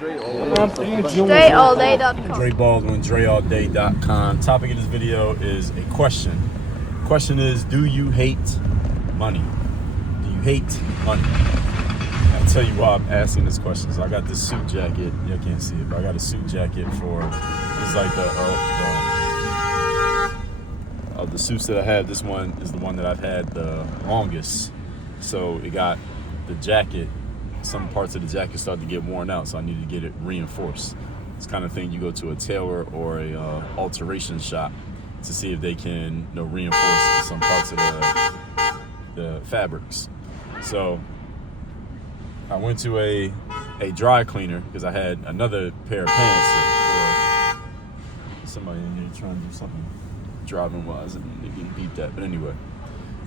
DreAllDay.com. Dre Baldwin, DreAllDay.com. Topic of this video is a question. Question is, do you hate money? Do you hate money? I'll tell you why I'm asking this question. So I got this suit jacket. You can't see it, but I got a suit jacket for, it's like of the suits that I have, this one is the one that I've had the longest. So it got the jacket, some parts of the jacket started to get worn out, so I needed to get it reinforced. It's the kind of thing you go to a tailor or a alteration shop to see if they can, reinforce some parts of the fabrics. So I went to a dry cleaner because I had another pair of pants for somebody in here trying to do something driving wise and they getting beeped at. But anyway,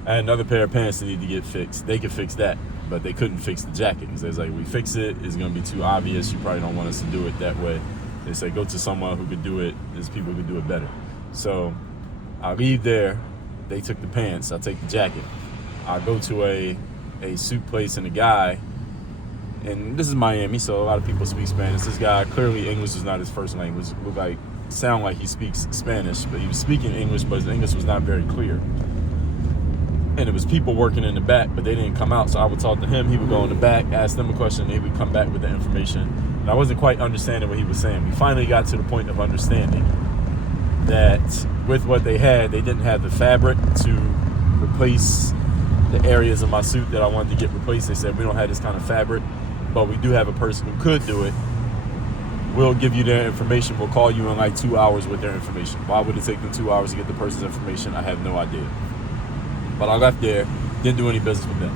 I had another pair of pants that need to get fixed. They could fix that, but they couldn't fix the jacket because they was like, we fix it, it's gonna be too obvious, you probably don't want us to do it that way. They say go to someone who could do it, there's people who could do it better. So I leave there, they took the pants, I take the jacket. I go to a suit place, and a guy, and this is Miami, so a lot of people speak Spanish. This guy, clearly English is not his first language. It looked like, sound like he speaks Spanish, but he was speaking English, but his English was not very clear. And it was people working in the back, but they didn't come out. So I would talk to him, he would go in the back, ask them a question, and he would come back with the information. And I wasn't quite understanding what he was saying. We finally got to the point of understanding that with what they had, they didn't have the fabric to replace the areas of my suit that I wanted to get replaced. They said, we don't have this kind of fabric, but we do have a person who could do it. We'll give you their information. We'll call you in like 2 hours with their information. Why would it take them 2 hours to get the person's information? I have no idea. But I left there, didn't do any business with them.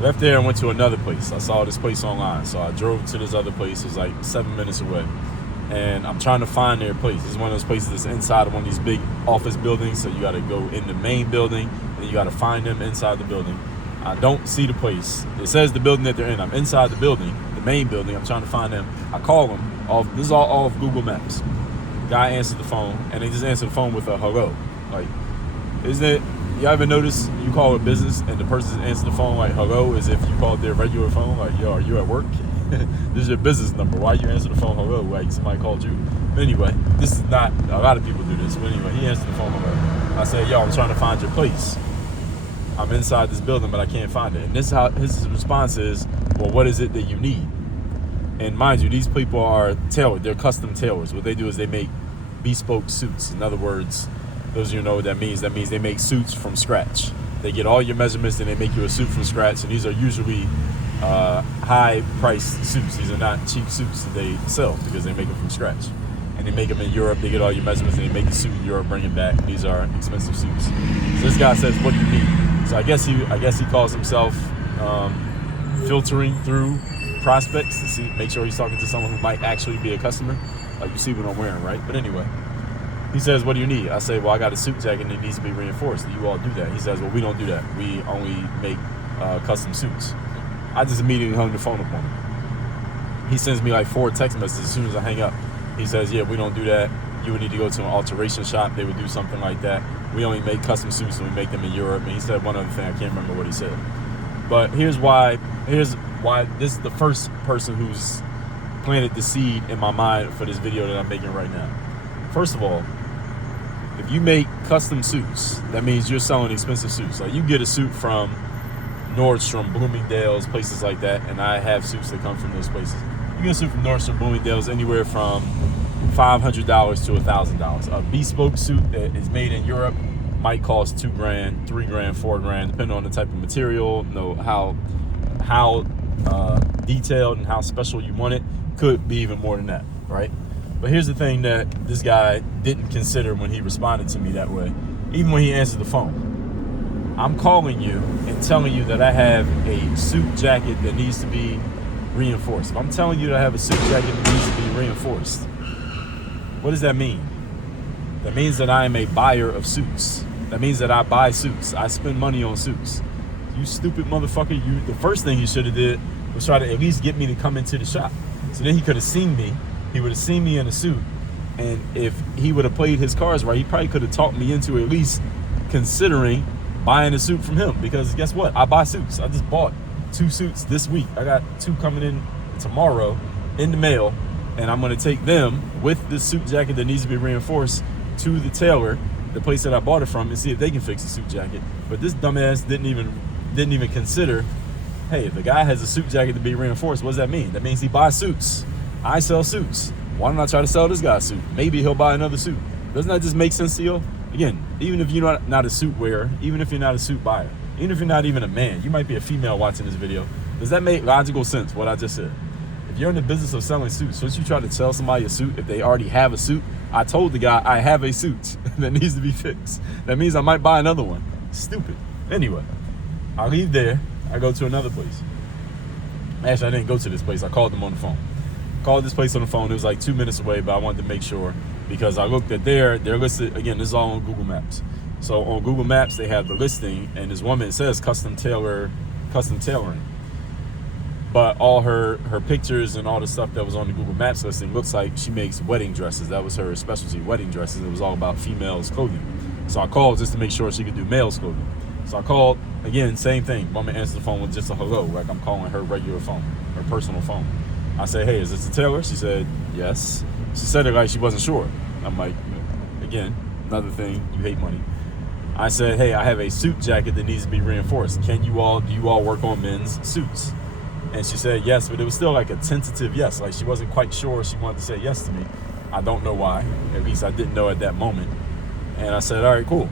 Left there and went to another place. I saw this place online. So I drove to this other place. It's like 7 minutes away. And I'm trying to find their place. This is one of those places that's inside of one of these big office buildings. So you got to go in the main building, and you got to find them inside the building. I don't see the place. It says the building that they're in. I'm inside the building, the main building. I'm trying to find them. I call them. This is all off Google Maps. Guy answered the phone, and they just answered the phone with a hello. Like, isn't it? You ever notice you call a business and the person answers the phone like hello, as if you called their regular phone? Like, yo, are you at work? This is your business number. Why you answer the phone hello? Like somebody called you. But anyway, this is not, a lot of people do this. But anyway, he answered the phone hello. I said, yo, I'm trying to find your place. I'm inside this building, but I can't find it. And this is how his response is, well, what is it that you need? And mind you, these people are tailored. They're custom tailors. What they do is they make bespoke suits. In other words, those of you know what that means. That means they make suits from scratch. They get all your measurements and they make you a suit from scratch. And these are usually high-priced suits. These are not cheap suits that they sell because they make them from scratch. And they make them in Europe. They get all your measurements and they make the suit in Europe, bring it back. These are expensive suits. So this guy says, "What do you need?" So I guess he calls himself filtering through prospects to see, make sure he's talking to someone who might actually be a customer. Like you see what I'm wearing, right? But anyway. He says, what do you need? I say, well, I got a suit jacket and it needs to be reinforced. Do you all do that? He says, well, we don't do that. We only make custom suits. I just immediately hung the phone up on him. He sends me like 4 text messages as soon as I hang up. He says, yeah, we don't do that. You would need to go to an alteration shop. They would do something like that. We only make custom suits and we make them in Europe. And he said one other thing. I can't remember what he said. But here's why this is the first person who's planted the seed in my mind for this video that I'm making right now. First of all, if you make custom suits, that means you're selling expensive suits. Like you get a suit from Nordstrom, Bloomingdale's, places like that, and I have suits that come from those places. You get a suit from Nordstrom, Bloomingdale's, anywhere from $500 to $1,000. A bespoke suit that is made in Europe might cost $2,000, $3,000, $4,000, depending on the type of material, how detailed and how special you want it. Could be even more than that, right? But here's the thing that this guy didn't consider when he responded to me that way. Even when he answered the phone. I'm calling you and telling you that I have a suit jacket that needs to be reinforced. If I'm telling you that I have a suit jacket that needs to be reinforced, what does that mean? That means that I am a buyer of suits. That means that I buy suits. I spend money on suits. You stupid motherfucker, the first thing you should have did was try to at least get me to come into the shop. So then he could have seen me. He would have seen me in a suit, and if he would have played his cards right, he probably could have talked me into at least considering buying a suit from him. Because guess what? I buy suits. I just bought 2 suits this week. I got 2 coming in tomorrow, in the mail, and I'm going to take them with the suit jacket that needs to be reinforced to the tailor, the place that I bought it from, and see if they can fix the suit jacket. But this dumbass didn't even consider, hey, if the guy has a suit jacket to be reinforced, what does that mean? That means he buys suits. I sell suits. Why don't I try to sell this guy a suit? Maybe he'll buy another suit. Doesn't that just make sense to you? Again, even if you're not a suit wearer, even if you're not a suit buyer, even if you're not even a man, you might be a female watching this video. Does that make logical sense, what I just said? If you're in the business of selling suits, once you try to sell somebody a suit, if they already have a suit, I told the guy I have a suit that needs to be fixed. That means I might buy another one. Stupid. Anyway, I leave there. I go to another place. Actually, I didn't go to this place. I called them on the phone. Called this place on the phone. It was like 2 minutes away, but I wanted to make sure because I looked at they're listed. Again, this is all on Google Maps. So on Google Maps, they have the listing, and this woman, it says custom tailoring. But all her pictures and all the stuff that was on the Google Maps listing looks like she makes wedding dresses. That was her specialty, wedding dresses. It was all about females' clothing. So I called just to make sure she could do males' clothing. So I called, again, same thing. Woman answered the phone with just a hello, like I'm calling her regular phone, her personal phone. I said, hey, is this the tailor? She said, yes. She said it like she wasn't sure. I'm like, again, another thing, you hate money. I said, hey, I have a suit jacket that needs to be reinforced. Do you all work on men's suits? And she said yes, but it was still like a tentative yes. Like she wasn't quite sure she wanted to say yes to me. I don't know why. At least I didn't know at that moment. And I said, all right, cool.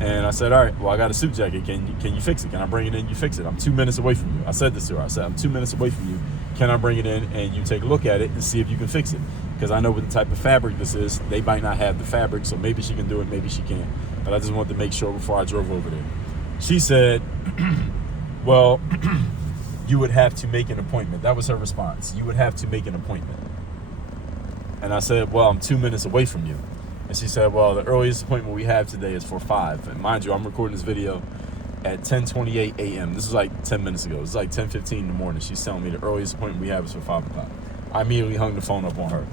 And I said, all right, well, I got a suit jacket. Can you fix it? Can I bring it in? You fix it. I'm 2 minutes away from you. I said this to her. I said, I'm 2 minutes away from you. Can I bring it in and you take a look at it and see if you can fix it? Because I know what the type of fabric this is. They might not have the fabric, so maybe she can do it, maybe she can't. But I just wanted to make sure before I drove over there. She said, well, you would have to make an appointment. That was her response. You would have to make an appointment. And I said, well, I'm 2 minutes away from you. And she said, well, the earliest appointment we have today is for 5. And mind you, I'm recording this video at 10:28 a.m. This is like 10 minutes ago. It's like 10:15 in the morning. She's telling me the earliest appointment we have is for 5 o'clock. I immediately hung the phone up on her.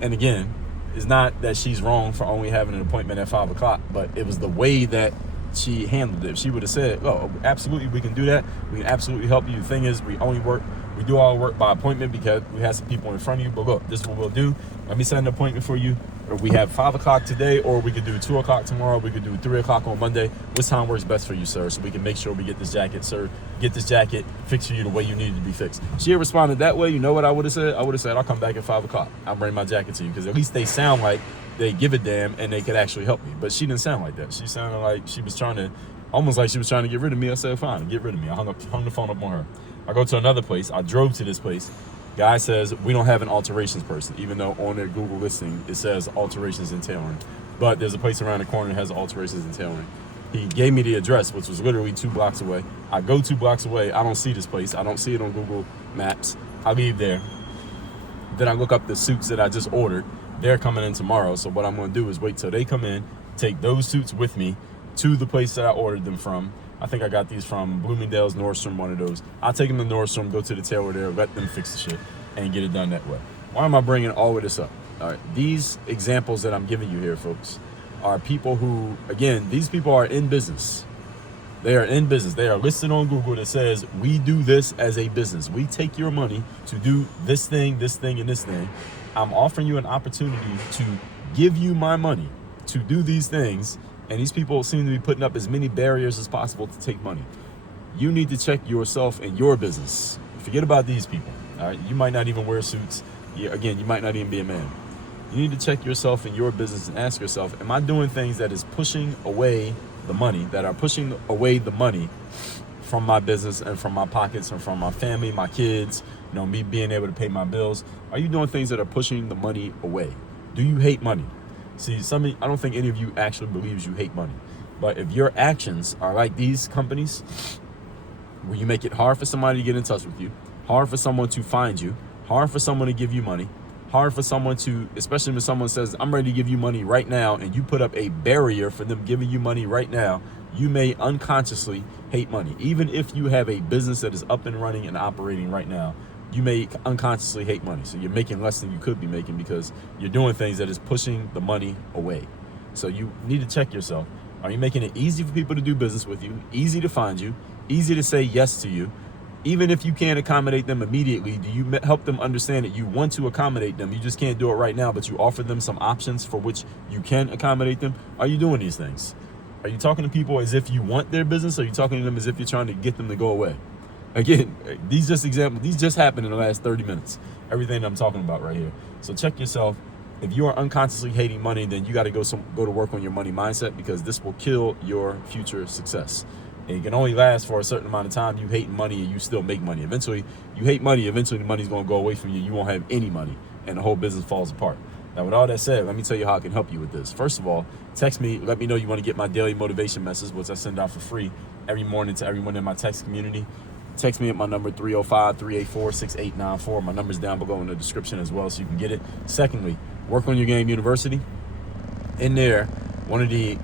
And again, it's not that she's wrong for only having an appointment at 5 o'clock, but it was the way that she handled it. If she would have said, oh, absolutely, we can do that. We can absolutely help you. The thing is, we do all work by appointment because we have some people in front of you. But look, this is what we'll do. Let me set an appointment for you. Or we have 5 o'clock today, or we could do 2 o'clock tomorrow. We could do 3 o'clock on Monday. What time works best for you, sir? So we can make sure we get this jacket, sir. Get this jacket fixed for you the way you need it to be fixed. She had responded that way. You know what I would have said? I would have said, I'll come back at 5 o'clock. I'll bring my jacket to you. Because at least they sound like they give a damn and they could actually help me. But she didn't sound like that. She sounded like she was almost like she was trying to get rid of me. I said, fine, get rid of me. I hung the phone up on her. I go to another place. I drove to this place. Guy says, we don't have an alterations person, even though on their Google listing, it says alterations and tailoring. But there's a place around the corner that has alterations and tailoring. He gave me the address, which was literally 2 blocks away. I go 2 blocks away. I don't see this place. I don't see it on Google Maps. I leave there. Then I look up the suits that I just ordered. They're coming in tomorrow. So what I'm going to do is wait till they come in, take those suits with me to the place that I ordered them from. I think I got these from Bloomingdale's, Nordstrom, one of those. I'll take them to Nordstrom, go to the tailor there, let them fix the shit, and get it done that way. Why am I bringing all of this up? All right, these examples that I'm giving you here, folks, are people who, again, these people are in business. They are in business. They are listed on Google that says, we do this as a business. We take your money to do this thing, and this thing. I'm offering you an opportunity to give you my money to do these things. And these people seem to be putting up as many barriers as possible to take money. You need to check yourself and your business. Forget about these people. All right, you might not even wear suits. Again, you might not even be a man. You need to check yourself and your business and ask yourself, am I doing things that is pushing away the money, from my business and from my pockets and from my family, my kids, me being able to pay my bills? Are you doing things that are pushing the money away? Do you hate money? See, I don't think any of you actually believes you hate money. But if your actions are like these companies, where you make it hard for somebody to get in touch with you, hard for someone to find you, hard for someone to give you money, hard for someone to, especially when someone says, I'm ready to give you money right now, and you put up a barrier for them giving you money right now, you may unconsciously hate money. Even if you have a business that is up and running and operating right now, you may unconsciously hate money. So you're making less than you could be making because you're doing things that is pushing the money away. So you need to check yourself. Are you making it easy for people to do business with you, easy to find you, easy to say yes to you? Even if you can't accommodate them immediately, do you help them understand that you want to accommodate them? You just can't do it right now, but you offer them some options for which you can accommodate them? Are you doing these things? Are you talking to people as if you want their business? Or are you talking to them as if you're trying to get them to go away? Again, these just happened in the last 30 minutes. Everything that I'm talking about right here. So check yourself. If you are unconsciously hating money, then you got to go to work on your money mindset, because this will kill your future success. And it can only last for a certain amount of time. You hate money and you still make money. Eventually, you hate money. Eventually, the money's going to go away from you. You won't have any money, and the whole business falls apart. Now, with all that said, let me tell you how I can help you with this. First of all, text me. Let me know you want to get my daily motivation message, which I send out for free every morning to everyone in my text community. Text me at my number 305-384-6894. My number's down below in the description as well, so you can get it. Secondly, Work on Your Game University. In there, one of the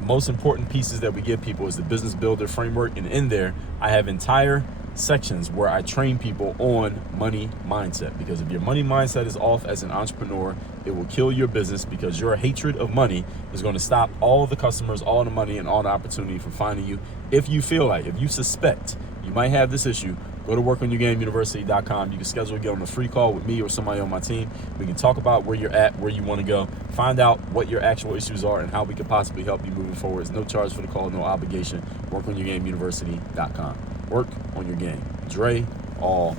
most important pieces that we give people is the Business Builder Framework. And in there, I have entire sections where I train people on money mindset. Because if your money mindset is off as an entrepreneur, it will kill your business, because your hatred of money is going to stop all the customers, all the money, and all the opportunity from finding you. If you suspect you might have this issue, go to workonyourgameuniversity.com. You can schedule a get on a free call with me or somebody on my team. We can talk about where you're at, where you want to go, find out what your actual issues are, and how we can possibly help you moving forward. It's no charge for the call, no obligation. Workonyourgameuniversity.com. Work on your game. Dre, all